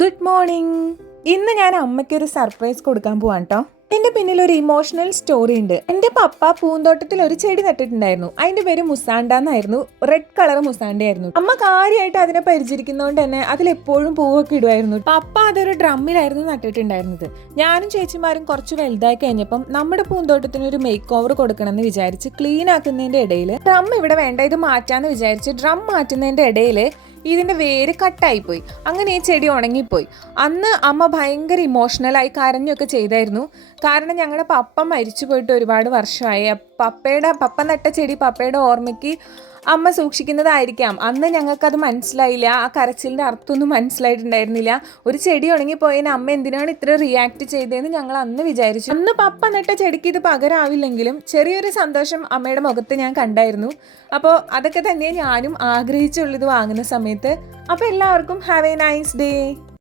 Good morning ഇന്ന് ഞാൻ അമ്മയ്ക്ക് ഒരു സർപ്രൈസ് കൊടുക്കാൻ പോവാണ് കേട്ടോ എന്റെ പിന്നിൽ ഒരു ഇമോഷണൽ സ്റ്റോറി ഉണ്ട്. എന്റെ പപ്പ പൂന്തോട്ടത്തിൽ ഒരു ചെടി നട്ടിട്ടുണ്ടായിരുന്നു. അതിന്റെ പേര് മുസാണ്ട എന്നായിരുന്നു. റെഡ് കളർ മുസാണ്ടയായിരുന്നു അമ്മ കാര്യമായിട്ട് അതിനെ പരിചരിക്കുന്നതുകൊണ്ട് തന്നെ അതിൽ എപ്പോഴും പൂവൊക്കെ ഇടുമായിരുന്നു. പപ്പ അതൊരു ഡ്രമ്മിലായിരുന്നു നട്ടിട്ടുണ്ടായിരുന്നത്. ഞാനും ചേച്ചിമാരും കുറച്ച് വലുതായി കഴിഞ്ഞപ്പം നമ്മുടെ പൂന്തോട്ടത്തിന് ഒരു മേക്ക് ഓവർ കൊടുക്കണമെന്ന് വിചാരിച്ച് ക്ലീൻ ആക്കുന്നതിന്റെ ഇടയിൽ ഡ്രം ഇവിടെ വേണ്ട ഇത് മാറ്റാന്ന് വിചാരിച്ച് ഡ്രം മാറ്റുന്നതിന്റെ ഇടയിൽ ഇതിന്റെ വേര് കട്ടായി പോയി. അങ്ങനെ ഈ ചെടി ഉണങ്ങിപ്പോയി. അന്ന് അമ്മ ഭയങ്കര ഇമോഷണലായി കരഞ്ഞൊക്കെ ചെയ്തായിരുന്നു. കാരണം ഞങ്ങളുടെ പപ്പ മരിച്ചു പോയിട്ട് ഒരുപാട് വർഷമായി. പപ്പയുടെ പപ്പ നട്ട ചെടി പപ്പയുടെ ഓർമ്മയ്ക്ക് അമ്മ സൂക്ഷിക്കുന്നതായിരിക്കാം. അന്ന് ഞങ്ങൾക്കത് മനസ്സിലായില്ല. ആ കരച്ചിലിന്റെ അർത്ഥമൊന്നും മനസ്സിലായിട്ടുണ്ടായിരുന്നില്ല. ഒരു ചെടി ഉണങ്ങിപ്പോയതിന് അമ്മ എന്തിനാണ് ഇത്ര റിയാക്ട് ചെയ്തതെന്ന് ഞങ്ങൾ അന്ന് വിചാരിച്ചു. അന്ന് പപ്പ നട്ട ചെടിക്ക് ഇത് പകരാവില്ലെങ്കിലും ചെറിയൊരു സന്തോഷം അമ്മയുടെ മുഖത്ത് ഞാൻ കണ്ടായിരുന്നു. അപ്പോൾ അതൊക്കെ തന്നെ ഞാനും ആഗ്രഹിച്ചുള്ളത് വാങ്ങുന്ന സമയത്ത് അപ്പോൾ എല്ലാവർക്കും ഹാവ് എ നൈസ് ഡേ